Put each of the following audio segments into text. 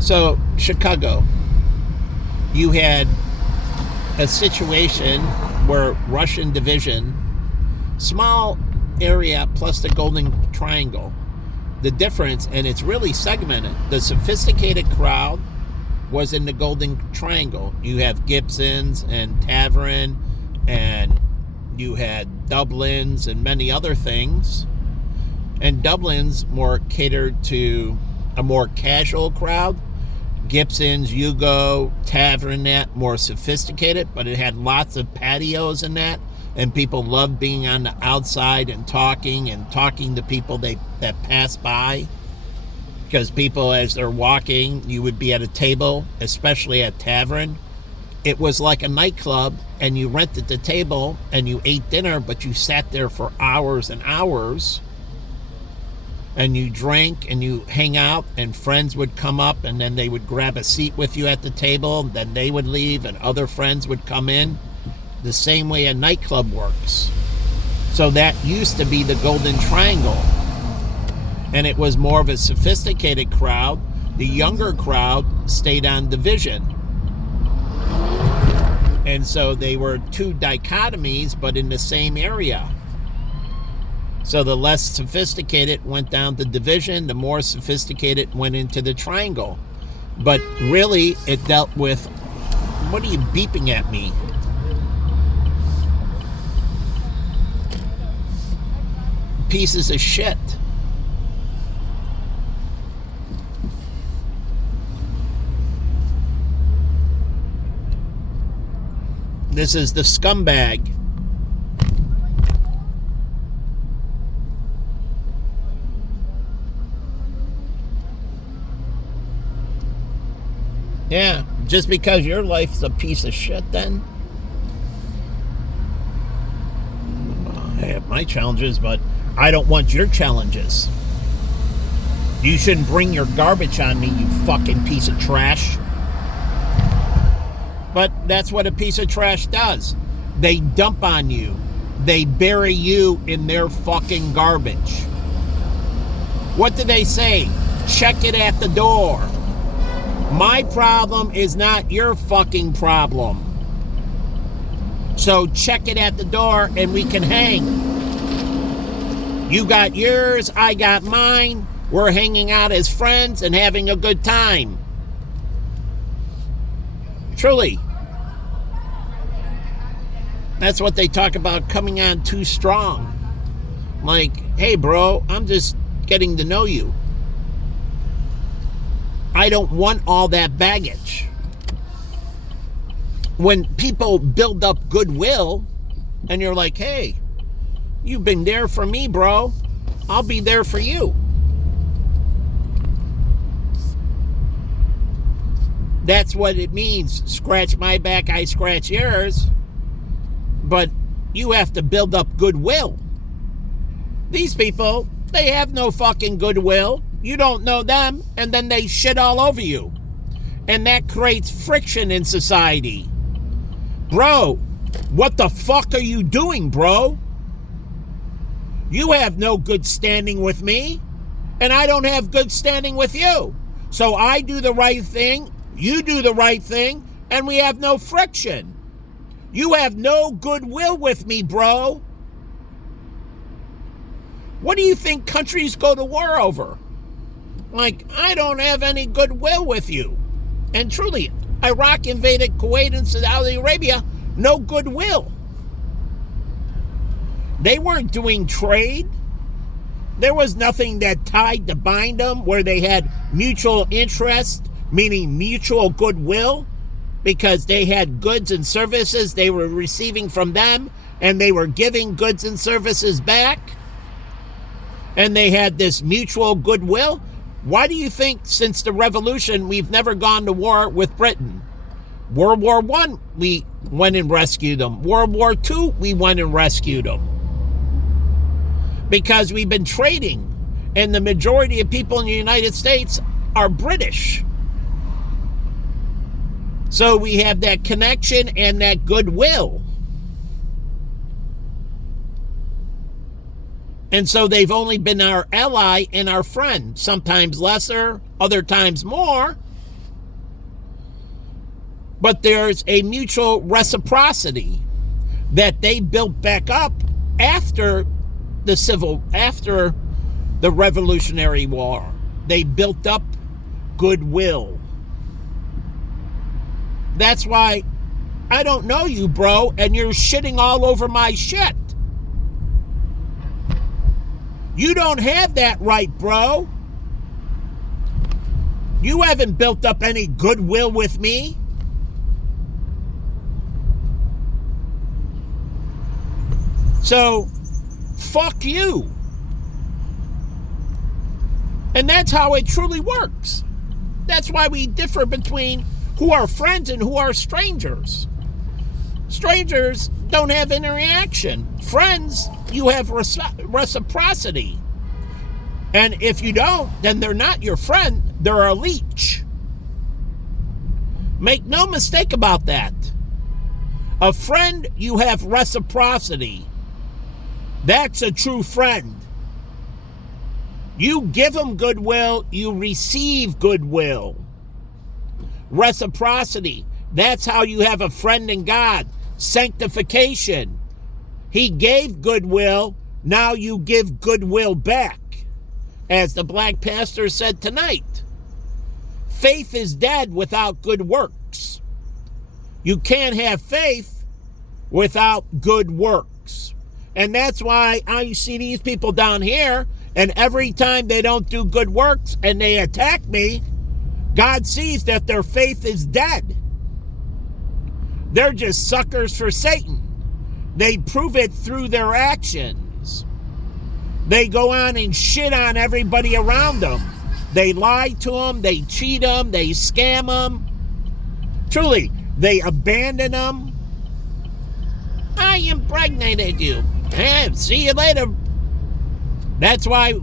So, Chicago, you had a situation where Russian division, small area plus the Golden Triangle. The difference, and it's really segmented, the sophisticated crowd was in the Golden Triangle. You have Gibson's and Tavern, and you had Dublin's and many other things. And Dublin's more catered to a more casual crowd. Gibson's, Yugo, Tavern, that more sophisticated, but it had lots of patios in that, and people loved being on the outside and talking to people that pass by. Because people, as they're walking, you would be at a table, especially at Tavern. It was like a nightclub, and you rented the table and you ate dinner, but you sat there for hours and hours. And you drank and you hang out, and friends would come up, and then they would grab a seat with you at the table, then they would leave and other friends would come in. The same way a nightclub works. So that used to be the Golden Triangle. And it was more of a sophisticated crowd. The younger crowd stayed on Division. And so they were two dichotomies, but in the same area. So the less sophisticated went down to Division, the more sophisticated went into the Triangle. But really, it dealt with, what are you beeping at me? Pieces of shit. This is the scumbag. Yeah, just because your life's a piece of shit then? I have my challenges, but I don't want your challenges. You shouldn't bring your garbage on me, you fucking piece of trash. But that's what a piece of trash does. They dump on you. They bury you in their fucking garbage. What do they say? Check it at the door. My problem is not your fucking problem. So check it at the door and we can hang. You got yours, I got mine. We're hanging out as friends and having a good time. Truly. That's what they talk about, coming on too strong. Like, hey bro, I'm just getting to know you. I don't want all that baggage. When people build up goodwill and you're like, hey, you've been there for me, bro. I'll be there for you. That's what it means. Scratch my back, I scratch yours. But you have to build up goodwill. These people, they have no fucking goodwill. You don't know them, and then they shit all over you. And that creates friction in society. Bro, what the fuck are you doing, bro? You have no good standing with me, and I don't have good standing with you. So I do the right thing, you do the right thing, and we have no friction. You have no goodwill with me, bro. What do you think countries go to war over? Like, I don't have any goodwill with you. And truly, Iraq invaded Kuwait and Saudi Arabia, no goodwill. They weren't doing trade. There was nothing that tied to bind them where they had mutual interest, meaning mutual goodwill, because they had goods and services they were receiving from them, and they were giving goods and services back. And they had this mutual goodwill. Why do you think since the revolution we've never gone to war with Britain? World War I, we went and rescued them. World War II, we went and rescued them. Because we've been trading, and the majority of people in the United States are British. So we have that connection and that goodwill. And so they've only been our ally and our friend, sometimes lesser, other times more, But there's a mutual reciprocity that they built back up after the Revolutionary War. They built up goodwill. That's why I don't know you, bro, and you're shitting all over my shit. You don't have that right, bro. You haven't built up any goodwill with me. So, fuck you. And that's how it truly works. That's why we differ between who are friends and who are strangers. Strangers don't have interaction. Friends, you have reciprocity. And if you don't, then they're not your friend, they're a leech. Make no mistake about that. A friend, you have reciprocity. That's a true friend. You give them goodwill, you receive goodwill. Reciprocity. That's how you have a friend in God. Sanctification. He gave goodwill, now you give goodwill back. As the black pastor said tonight, faith is dead without good works. You can't have faith without good works. And that's why I see these people down here, and every time they don't do good works and they attack me, God sees that their faith is dead. They're just suckers for Satan. They prove it through their actions. They go on and shit on everybody around them. They lie to them, they cheat them, they scam them. Truly, they abandon them. I impregnated you. Hey, see you later. That's why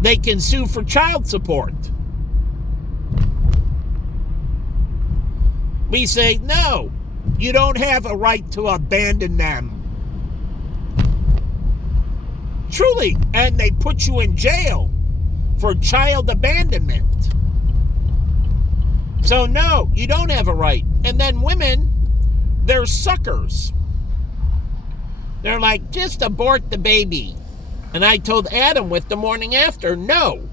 they can sue for child support. We say, no, you don't have a right to abandon them. Truly, and they put you in jail for child abandonment. So no, you don't have a right. And then women, they're suckers. They're like, just abort the baby. And I told Adam with the morning after, no.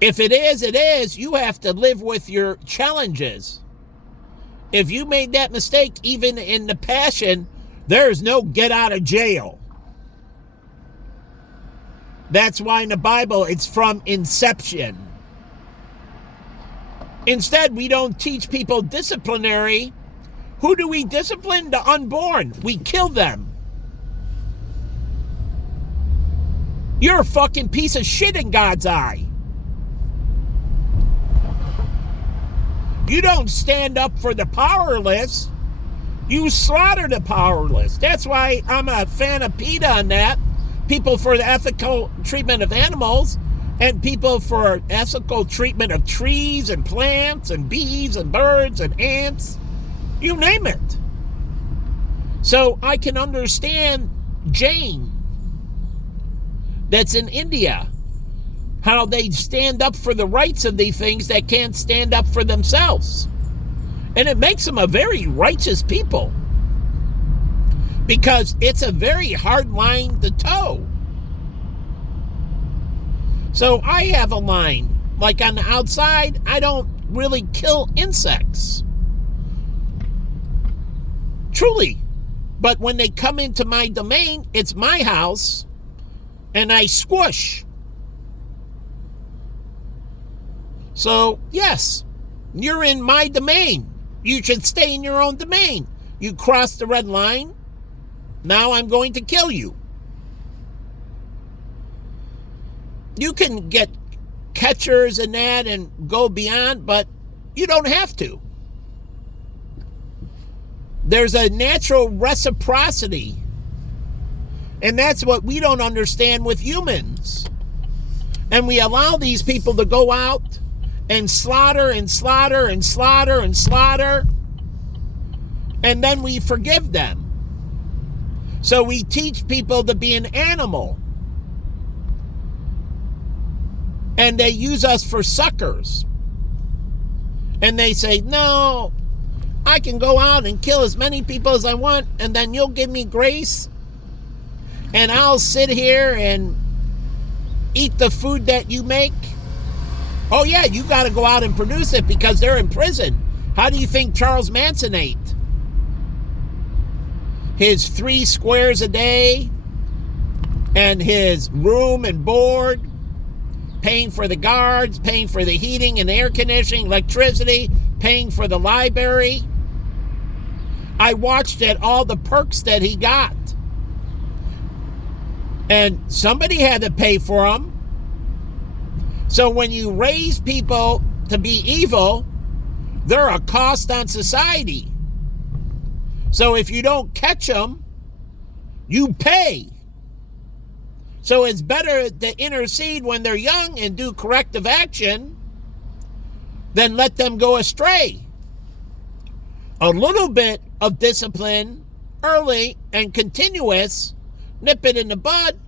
If it is, it is. You have to live with your challenges. If you made that mistake, even in the passion, there's no get out of jail. That's why in the Bible, it's from inception. Instead, we don't teach people disciplinary. Who do we discipline? The unborn. We kill them. You're a fucking piece of shit in God's eye. You don't stand up for the powerless. You slaughter the powerless. That's why I'm a fan of PETA on that. People for the ethical treatment of animals, and people for ethical treatment of trees and plants and bees and birds and ants. You name it. So I can understand Jane, that's in India, how they stand up for the rights of these things that can't stand up for themselves. And it makes them a very righteous people, because it's a very hard line to toe. So I have a line, like on the outside, I don't really kill insects. Truly. But when they come into my domain, it's my house, and I squish. So, yes, you're in my domain. You should stay in your own domain. You cross the red line, now I'm going to kill you. You can get catchers and that and go beyond, but you don't have to. There's a natural reciprocity. And that's what we don't understand with humans. And we allow these people to go out and slaughter and slaughter and slaughter and slaughter. And then we forgive them. So we teach people to be an animal. And they use us for suckers. And they say, no, I can go out and kill as many people as I want, and then you'll give me grace, and I'll sit here and eat the food that you make. Oh yeah, you got to go out and produce it because they're in prison. How do you think Charles Manson ate? His 3 squares a day, and his room and board, paying for the guards, paying for the heating and air conditioning, electricity, paying for the library. I watched at all the perks that he got. And somebody had to pay for them. So when you raise people to be evil, they're a cost on society. So if you don't catch them, you pay. So it's better to intercede when they're young and do corrective action than let them go astray. A little bit of discipline early and continuous, nip it in the bud,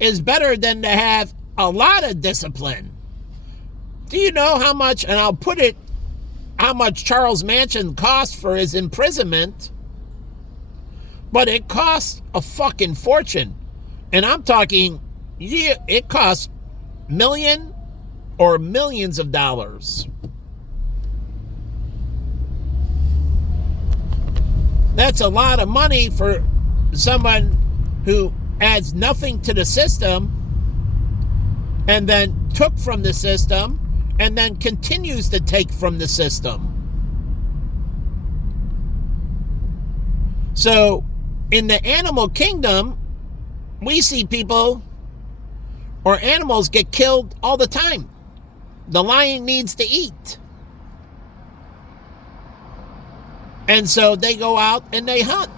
is better than to have a lot of discipline. Do you know how much, and I'll put it, how much Charles Manson cost for his imprisonment? But it costs a fucking fortune. And I'm talking, yeah, it costs million or millions of dollars. That's a lot of money for someone who adds nothing to the system and then took from the system and then continues to take from the system. So in the animal kingdom, we see people or animals get killed all the time. The lion needs to eat. And so they go out and they hunt.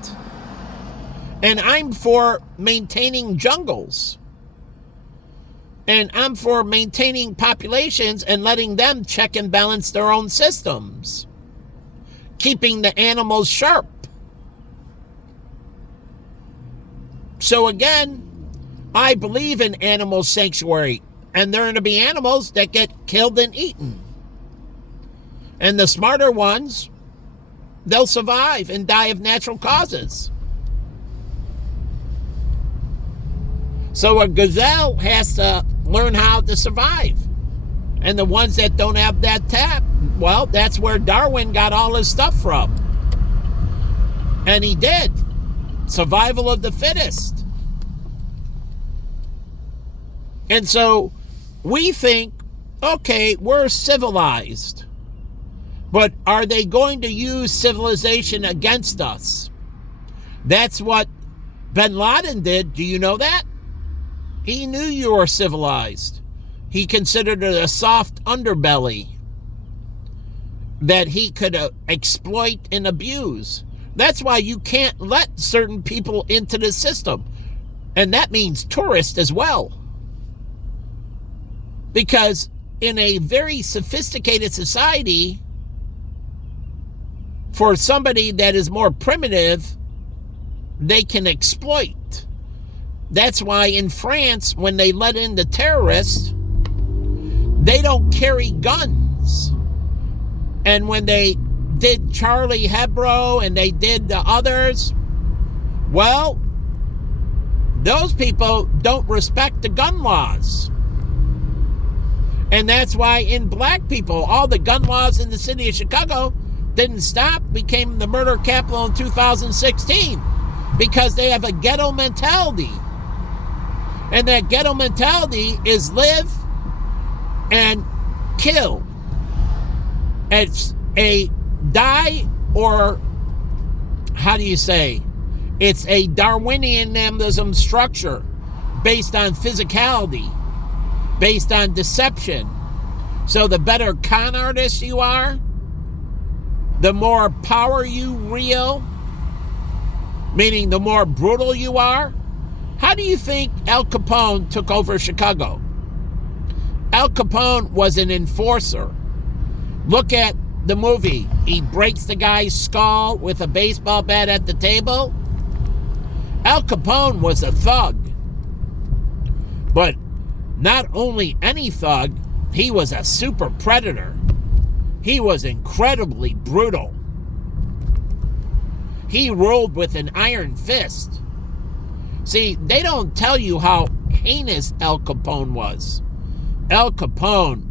And I'm for maintaining jungles. And I'm for maintaining populations and letting them check and balance their own systems. Keeping the animals sharp. So again, I believe in animal sanctuary. And there are going to be animals that get killed and eaten. And the smarter ones, they'll survive and die of natural causes. So a gazelle has to learn how to survive. And the ones that don't have that tap, well, that's where Darwin got all his stuff from. And he did. Survival of the fittest. And so we think, okay, we're civilized. But are they going to use civilization against us? That's what bin Laden did. Do you know that? He knew you were civilized. He considered it a soft underbelly that he could exploit and abuse. That's why you can't let certain people into the system. And that means tourists as well. Because in a very sophisticated society, for somebody that is more primitive, they can exploit. That's why in France, when they let in the terrorists, they don't carry guns. And when they did Charlie Hebdo and they did the others, well, those people don't respect the gun laws. And that's why in black people, all the gun laws in the city of Chicago didn't stop, became the murder capital in 2016 because they have a ghetto mentality. And that ghetto mentality is live and kill. It's a die, or how do you say? It's a Darwinianism structure based on physicality, based on deception. So the better con artist you are, the more power you wield, meaning the more brutal you are. How do you think Al Capone took over Chicago? Al Capone was an enforcer. Look at the movie. He breaks the guy's skull with a baseball bat at the table. Al Capone was a thug. But not only any thug, he was a super predator. He was incredibly brutal. He ruled with an iron fist. See, they don't tell you how heinous Al Capone was. Al Capone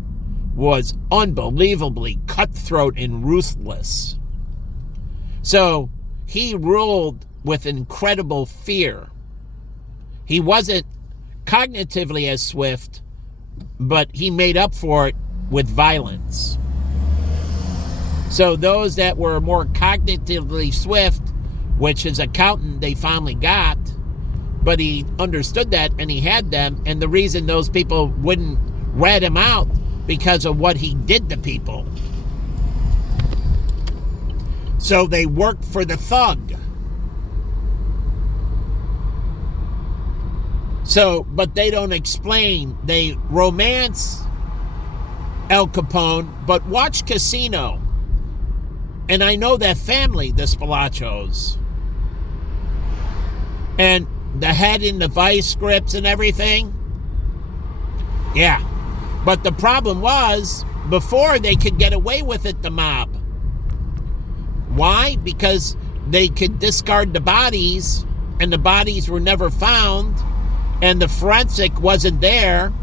was unbelievably cutthroat and ruthless. So he ruled with incredible fear. He wasn't cognitively as swift, but he made up for it with violence. So those that were more cognitively swift, which his accountant they finally got, but he understood that and he had them, and the reason those people wouldn't rat him out because of what he did to people. So they worked for the thug. So, but they don't explain. They romance Al Capone, but watch Casino. And I know that family, the Spilachos. And the head in the vice scripts and everything. Yeah. But the problem was, before they could get away with it, the mob. Why? Because they could discard the bodies, and the bodies were never found, and the forensic wasn't there,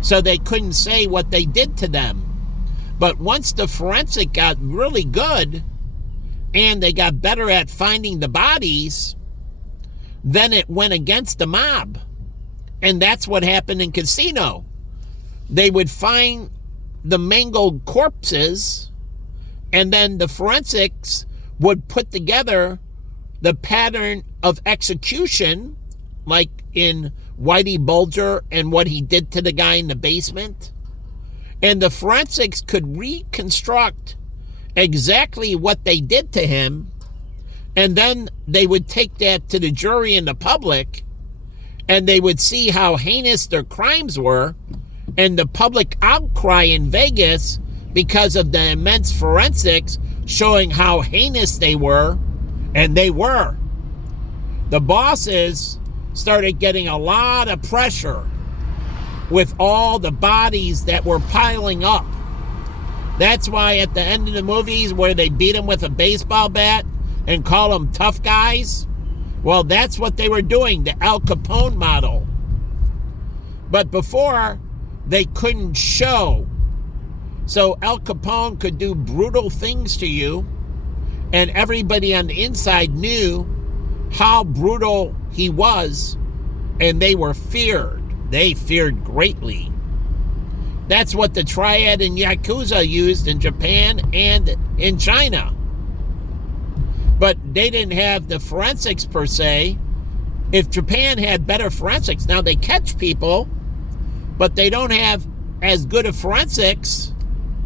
so they couldn't say what they did to them. But once the forensic got really good, and they got better at finding the bodies, then it went against the mob. And that's what happened in Casino. They would find the mangled corpses, and then the forensics would put together the pattern of execution, like in Whitey Bulger and what he did to the guy in the basement. And the forensics could reconstruct exactly what they did to him, and then they would take that to the jury and the public, and they would see how heinous their crimes were, and the public outcry in Vegas because of the immense forensics showing how heinous they were, and they were. The bosses started getting a lot of pressure with all the bodies that were piling up. That's why at the end of the movies where they beat them with a baseball bat and call them tough guys, well, that's what they were doing, the Al Capone model. But before, they couldn't show. So Al Capone could do brutal things to you, and everybody on the inside knew how brutal he was, and they were feared. They feared greatly. That's what the Triad and Yakuza used in Japan and in China. But they didn't have the forensics per se. If Japan had better forensics, now they catch people, but they don't have as good a forensics,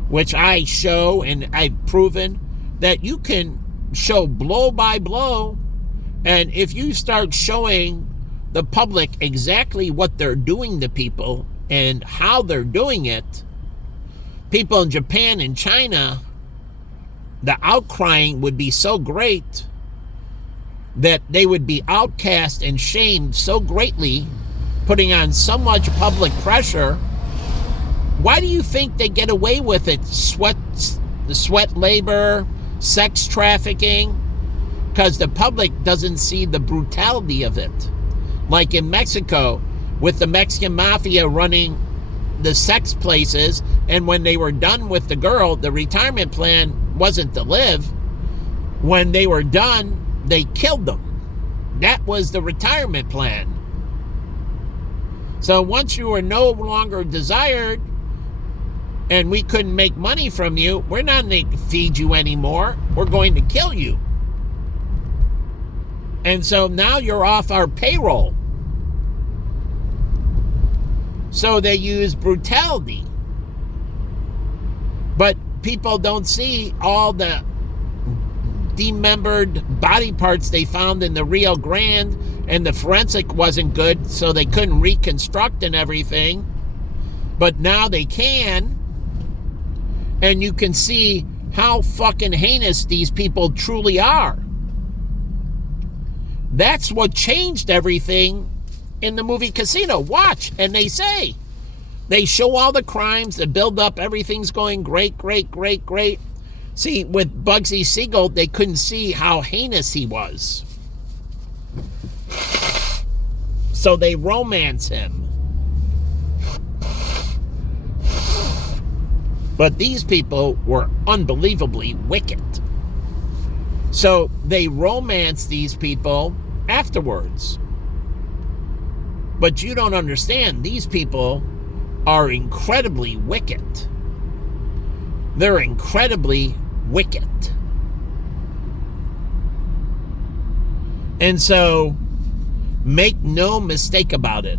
which I show and I've proven that you can show blow by blow. And if you start showing the public exactly what they're doing to people and how they're doing it, people in Japan and China, the outcrying would be so great that they would be outcast and shamed so greatly, putting on so much public pressure. Why do you think they get away with it? The sweat labor, sex trafficking, because the public doesn't see the brutality of it. Like in Mexico, with the Mexican mafia running the sex places, and when they were done with the girl, the retirement plan wasn't to live. When they were done, they killed them. That was the retirement plan. So once you were no longer desired and we couldn't make money from you, we're not going to feed you anymore. We're going to kill you. And so now you're off our payroll. So they use brutality. But people don't see all the demembered body parts they found in the Rio Grande, and the forensic wasn't good, so they couldn't reconstruct and everything. But now they can, and you can see how fucking heinous these people truly are. That's what changed everything in the movie Casino. Watch, and they say, They show all the crimes, the build up, everything's going great, great, great, great. See, with Bugsy Siegel, they couldn't see how heinous he was. So they romance him. But these people were unbelievably wicked. So they romance these people afterwards. But you don't understand, these people are incredibly wicked. They're incredibly wicked. And so, make no mistake about it.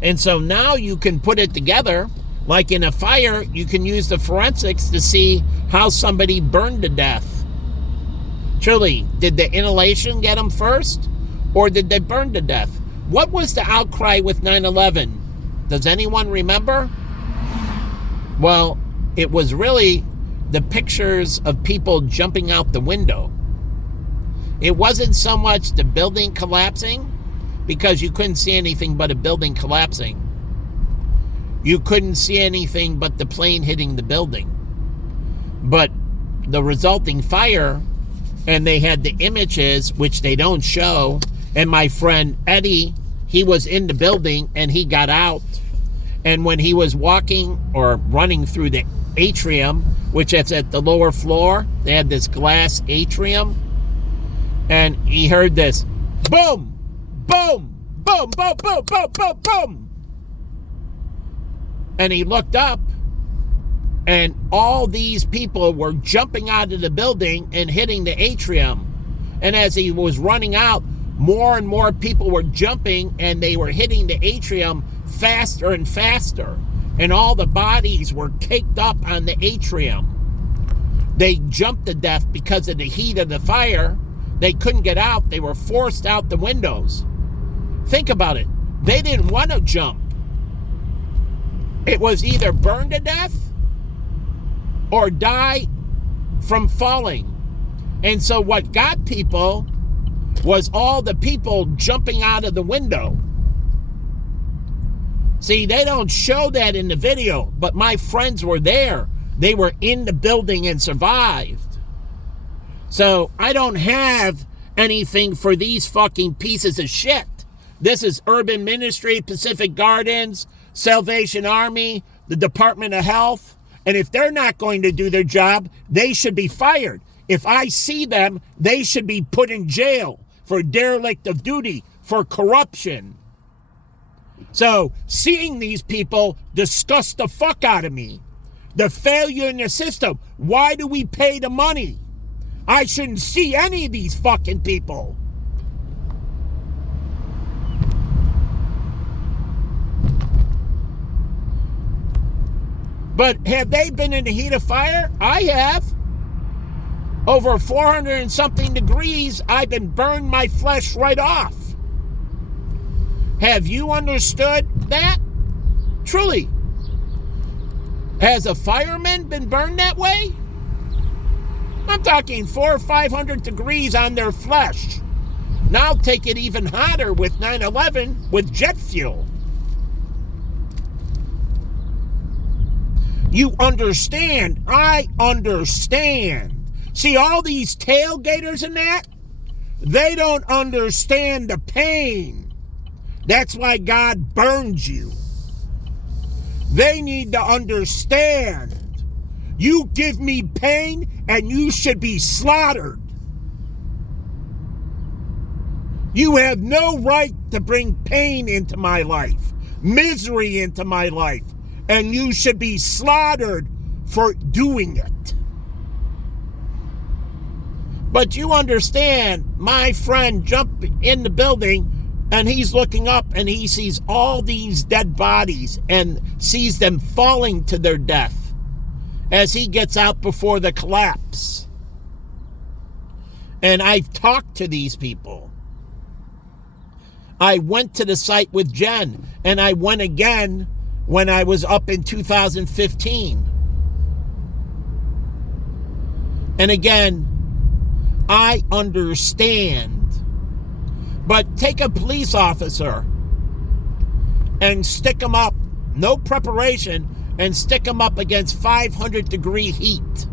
And so now you can put it together, like in a fire, you can use the forensics to see how somebody burned to death. Truly, did the inhalation get them first? Or did they burn to death? What was the outcry with 9/11? Does anyone remember? Well, it was really the pictures of people jumping out the window. It wasn't so much the building collapsing, because you couldn't see anything but a building collapsing. You couldn't see anything but the plane hitting the building. But the resulting fire, and they had the images, which they don't show, and my friend Eddie, he was in the building and he got out. And when he was walking or running through the atrium, which is at the lower floor, they had this glass atrium, and he heard this boom, boom, boom, boom, boom, boom, boom, boom. And he looked up, and all these people were jumping out of the building and hitting the atrium. And as he was running out, more and more people were jumping, and they were hitting the atrium faster and faster. And all the bodies were caked up on the atrium. They jumped to death because of the heat of the fire. They couldn't get out. They were forced out the windows. Think about it. They didn't want to jump. It was either burn to death or die from falling. And so what got people was all the people jumping out of the window. See, they don't show that in the video, but my friends were there. They were in the building and survived. So I don't have anything for these fucking pieces of shit. This is Urban Ministry, Pacific Gardens, Salvation Army, the Department of Health. And if they're not going to do their job, they should be fired. If I see them, they should be put in jail for derelict of duty, for corruption. So seeing these people disgust the fuck out of me. The failure in the system. Why do we pay the money? I shouldn't see any of these fucking people. But have they been in the heat of fire? I have. Over 400 and something degrees, I've been burned my flesh right off. Have you understood that? Truly. Has a fireman been burned that way? I'm talking 400 or 500 degrees on their flesh. Now take it even hotter with 9/11 with jet fuel. You understand? I understand. See, all these tailgaters and that, they don't understand the pain. That's why God burned you. They need to understand. You give me pain and you should be slaughtered. You have no right to bring pain into my life, misery into my life, and you should be slaughtered for doing it. But you understand, my friend jumped in the building and he's looking up and he sees all these dead bodies and sees them falling to their death as he gets out before the collapse. And I've talked to these people. I went to the site with Jen, and I went again when I was up in 2015. And again, I understand. But take a police officer and stick him up no preparation, and stick him up against 500-degree heat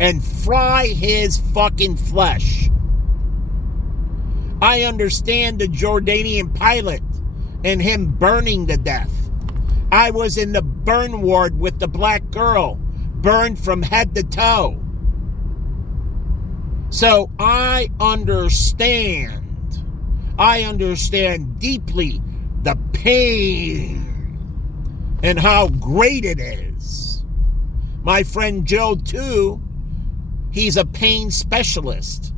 and fry his fucking flesh. I understand the Jordanian pilot and him burning to death. I was in the burn ward with the black girl, burned from head to toe. So I understand deeply the pain and how great it is. My friend Joe, too, he's a pain specialist.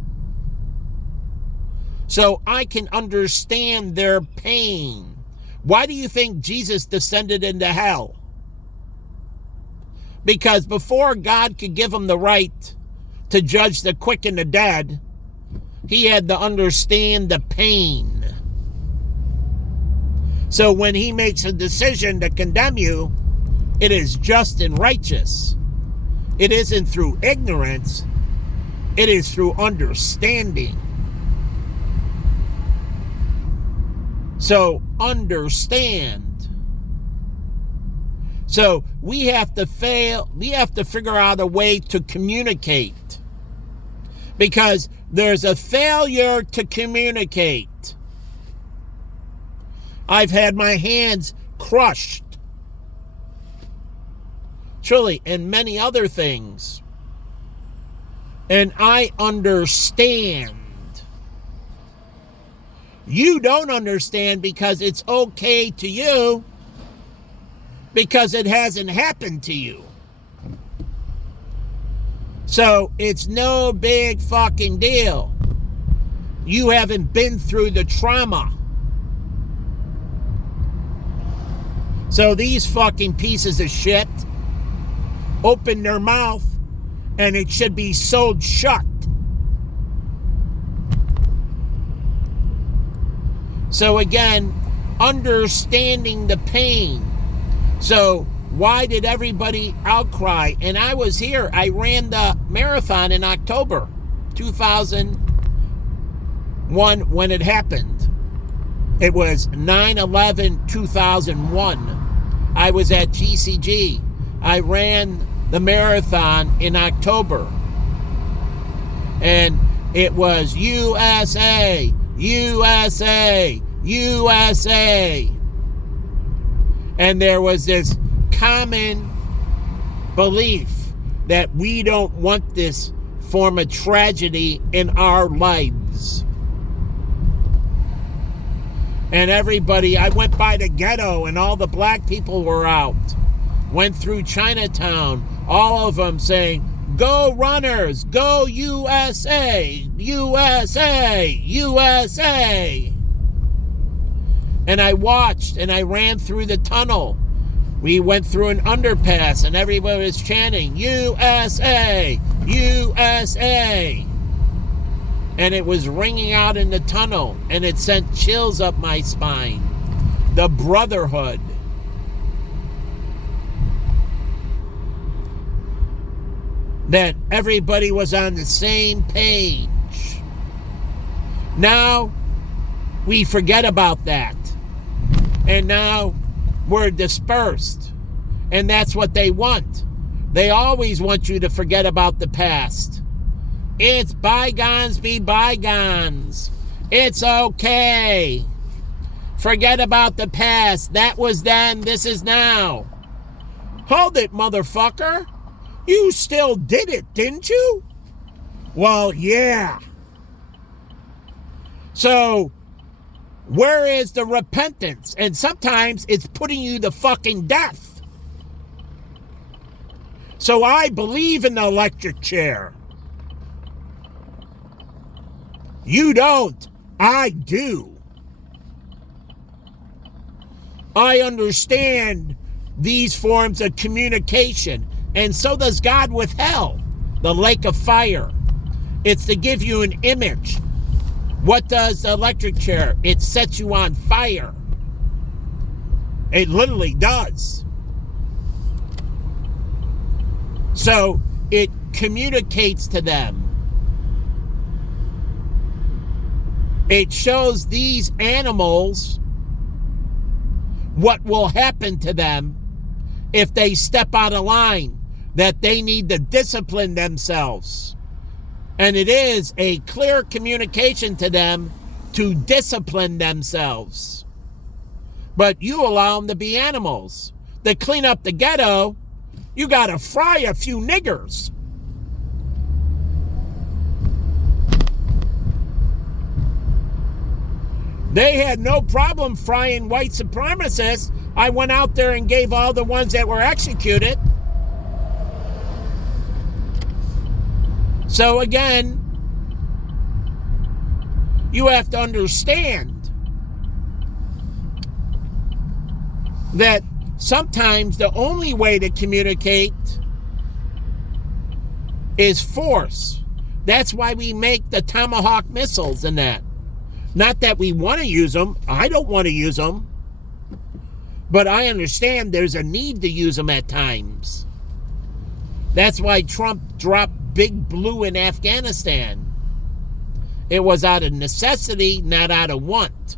So I can understand their pain. Why do you think Jesus descended into hell? Because before God could give him the right to judge the quick and the dead, he had to understand the pain. So when he makes a decision to condemn you, it is just and righteous. It isn't through ignorance. It is through understanding. So understand. So we have to figure out a way to communicate. Because there's a failure to communicate. I've had my hands crushed. Truly, and many other things. And I understand. You don't understand because it's okay to you, because it hasn't happened to you. So it's no big fucking deal. You haven't been through the trauma. So these fucking pieces of shit open their mouth and it should be sewed shut. So again, understanding the pain. So why did everybody outcry? And I was here. I ran the marathon in October 2001 when it happened. It was 9/11/2001. I was at GCG. I ran the marathon in October. And it was USA, USA, USA. And there was this common belief that we don't want this form of tragedy in our lives. And everybody, I went by the ghetto and all the black people were out. Went through Chinatown, all of them saying, "Go runners, go USA, USA, USA." And I watched and I ran through the tunnel. We went through an underpass and everybody was chanting, USA, USA. And it was ringing out in the tunnel and it sent chills up my spine. The brotherhood. That everybody was on the same page. Now, we forget about that. And now, we're dispersed. And that's what they want. They always want you to forget about the past. It's bygones be bygones. It's okay. Forget about the past. That was then, this is now. Hold it, motherfucker. You still did it, didn't you? Well, yeah. So, where is the repentance? And sometimes it's putting you to fucking death. So I believe in the electric chair. You don't. I do. I understand these forms of communication. And so does God with hell, the lake of fire. It's to give you an image. What does the electric chair? It sets you on fire. It literally does. So it communicates to them. It shows these animals what will happen to them if they step out of line, that they need to discipline themselves. And it is a clear communication to them to discipline themselves. But you allow them to be animals. To clean up the ghetto, you got to fry a few niggers. They had no problem frying white supremacists. I went out there and gave all the ones that were executed. So again, you have to understand that sometimes the only way to communicate is force. That's why we make the Tomahawk missiles and that. Not that we want to use them. I don't want to use them. But I understand there's a need to use them at times. That's why Trump dropped Big Blue in Afghanistan. It was out of necessity, not out of want,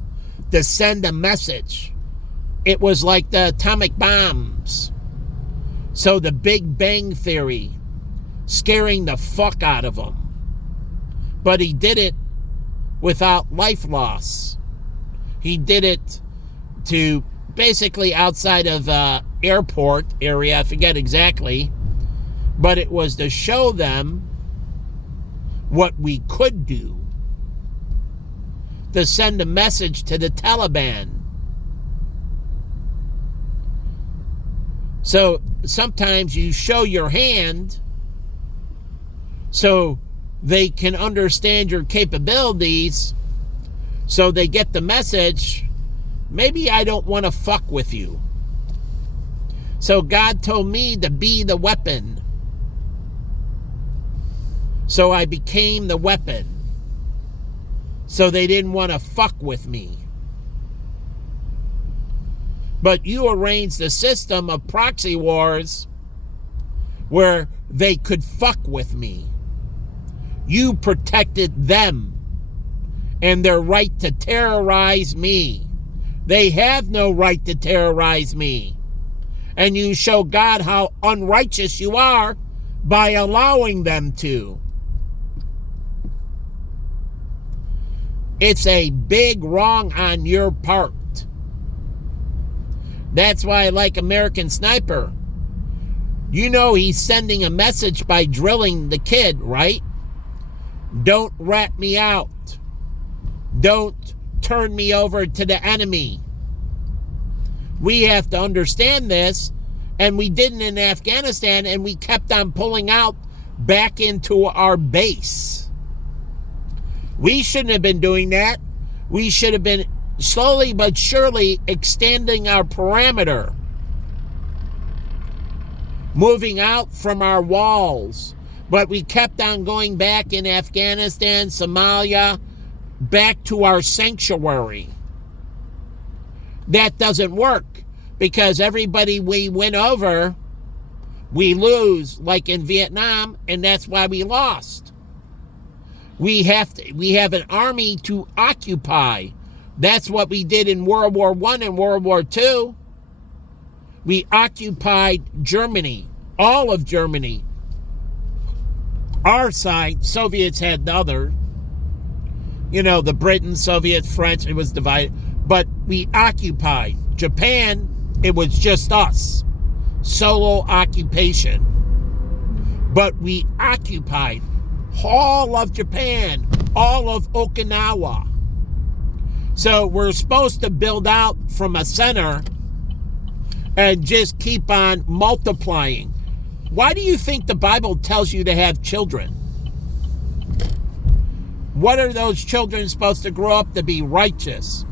to send a message. It was like the atomic bombs. So the Big Bang Theory, scaring the fuck out of them. But he did it without life loss. He did it to basically outside of airport area, I forget exactly, but it was to show them what we could do, to send a message to the Taliban. So sometimes you show your hand so they can understand your capabilities, so they get the message, maybe I don't want to fuck with you. So God told me to be the weapon. So I became the weapon. So they didn't want to fuck with me. But you arranged the system of proxy wars where they could fuck with me. You protected them and their right to terrorize me. They have no right to terrorize me. And you show God how unrighteous you are by allowing them to. It's a big wrong on your part. That's why I like American Sniper. You know he's sending a message by drilling the kid, right? Don't rat me out. Don't turn me over to the enemy. We have to understand this, and we didn't in Afghanistan, and we kept on pulling out back into our base. We shouldn't have been doing that. We should have been slowly but surely extending our perimeter, moving out from our walls. But we kept on going back in Afghanistan, Somalia, back to our sanctuary. That doesn't work because everybody we win over, we lose, like in Vietnam, and that's why we lost. We have an army to occupy. That's what we did in World War I and World War II. We occupied Germany, all of Germany. Our side, Soviets had the other. You know, the Britain, Soviet, French, it was divided. But we occupied. Japan, it was just us. Solo occupation. But we occupied all of Japan, all of Okinawa. So we're supposed to build out from a center and just keep on multiplying. Why do you think the Bible tells you to have children? What are those children supposed to grow up to be? Righteous.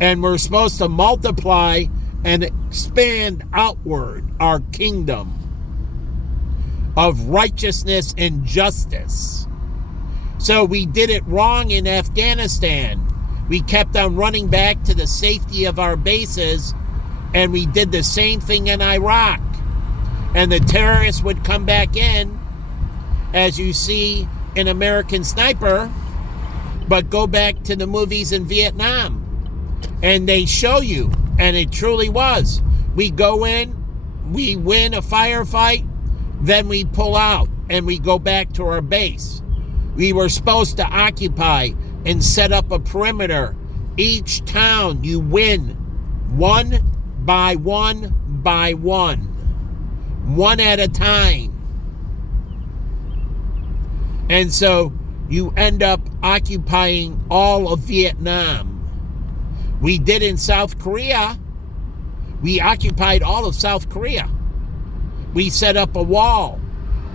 And we're supposed to multiply and expand outward our kingdom of righteousness and justice. So we did it wrong in Afghanistan. We kept on running back to the safety of our bases, and we did the same thing in Iraq. And the terrorists would come back in, as you see in American Sniper, but go back to the movies in Vietnam. And they show you And it truly was. We go in, we win a firefight, then we pull out and we go back to our base. We were supposed to occupy and set up a perimeter. Each town you win one by one by one at a time. And so you end up occupying all of Vietnam. We did in South Korea. We occupied all of South Korea. We set up a wall.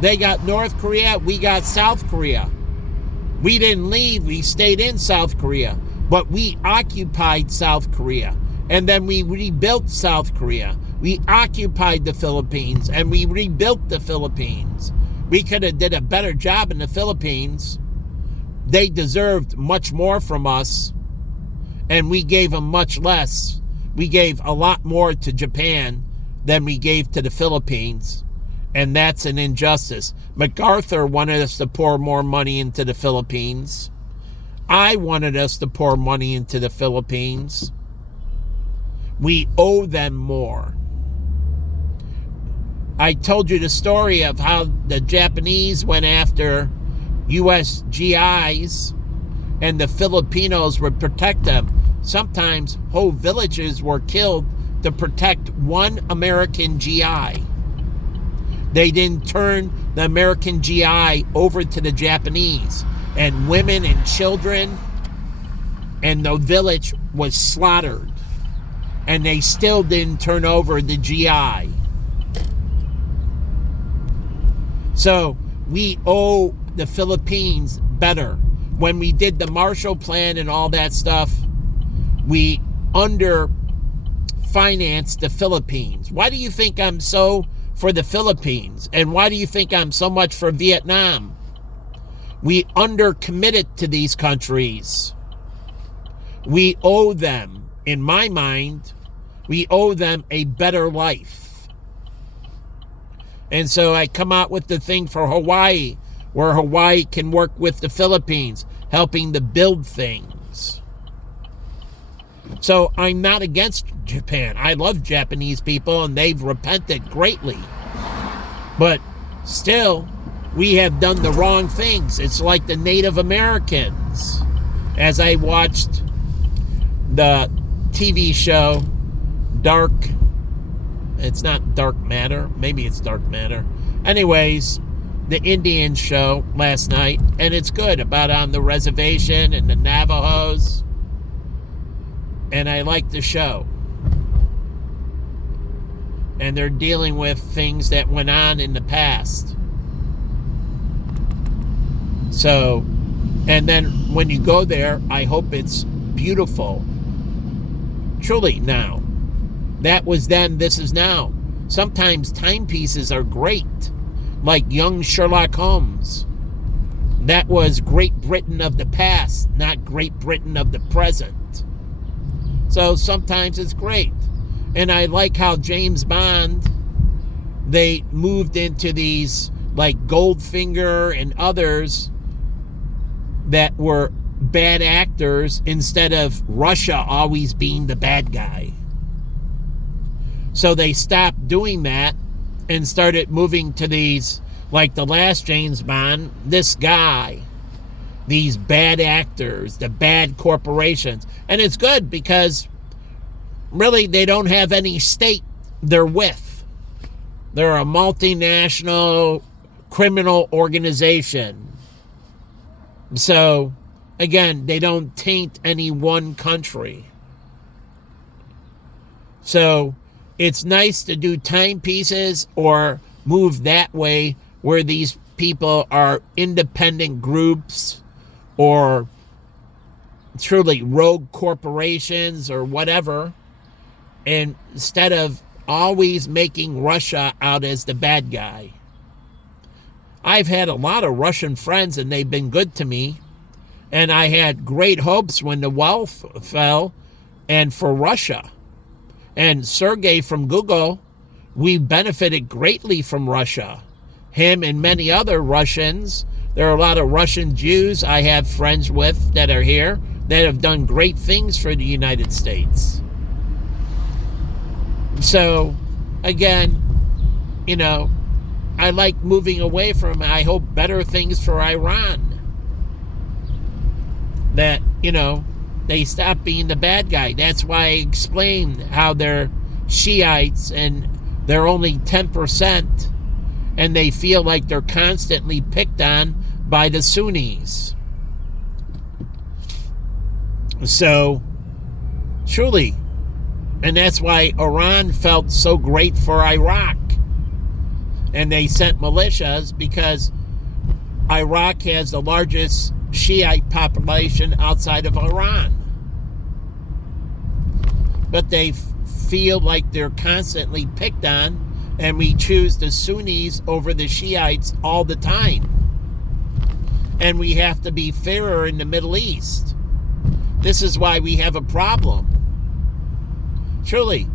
They got North Korea, we got South Korea. We didn't leave, we stayed in South Korea, but we occupied South Korea. And then we rebuilt South Korea. We occupied the Philippines and we rebuilt the Philippines. We could have did a better job in the Philippines. They deserved much more from us, and we gave them much less. We gave a lot more to Japan than we gave to the Philippines, and that's an injustice. MacArthur wanted us to pour more money into the Philippines. I wanted us to pour money into the Philippines. We owe them more. I told you the story of how the Japanese went after U.S. GIs and the Filipinos would protect them. Sometimes whole villages were killed to protect one American GI. They didn't turn the American GI over to the Japanese, and women and children, and the village was slaughtered, and they still didn't turn over the GI. So we owe the Philippines better. When we did the Marshall Plan and all that stuff, we underfinanced the Philippines. Why do you think I'm so for the Philippines? And why do you think I'm so much for Vietnam? We undercommitted to these countries. We owe them, in my mind, we owe them a better life. And so I come out with the thing for Hawaii, where Hawaii can work with the Philippines, helping to build things. So I'm not against Japan. I love Japanese people, and they've repented greatly. But still, we have done the wrong things. It's like the Native Americans. As I watched the TV show it's not Dark Matter. Maybe it's Dark Matter. Anyways, the Indian show last night, and it's good, about on the reservation and the Navajos. And I like the show. And they're dealing with things that went on in the past. So, and then when you go there, I hope it's beautiful. Truly now. That was then, this is now. Sometimes timepieces are great, like young Sherlock Holmes. That was Great Britain of the past, not Great Britain of the present. So sometimes it's great. And I like how James Bond, they moved into these, like Goldfinger and others that were bad actors instead of Russia always being the bad guy. So they stopped doing that and started moving to these, like the last James Bond, this guy, these bad actors, the bad corporations. And it's good because really they don't have any state they're with. They're a multinational criminal organization. So, again, they don't taint any one country. So it's nice to do timepieces or move that way where these people are independent groups or truly rogue corporations or whatever, and instead of always making Russia out as the bad guy. I've had a lot of Russian friends and they've been good to me, and I had great hopes when the wall fell and for Russia. And Sergey from Google, we benefited greatly from Russia. Him and many other Russians. There are a lot of Russian Jews I have friends with that are here that have done great things for the United States. So, again, you know, I like moving away from, I hope better things for Iran. That, they stop being the bad guy. That's why I explained how they're Shiites and they're only 10%, and they feel like they're constantly picked on by the Sunnis. So, truly, and that's why Iran felt so great for Iraq. And they sent militias because Iraq has the largest Shiite population outside of Iran. But they feel like they're constantly picked on, and we choose the Sunnis over the Shiites all the time. And we have to be fairer in the Middle East. This is why we have a problem. Truly.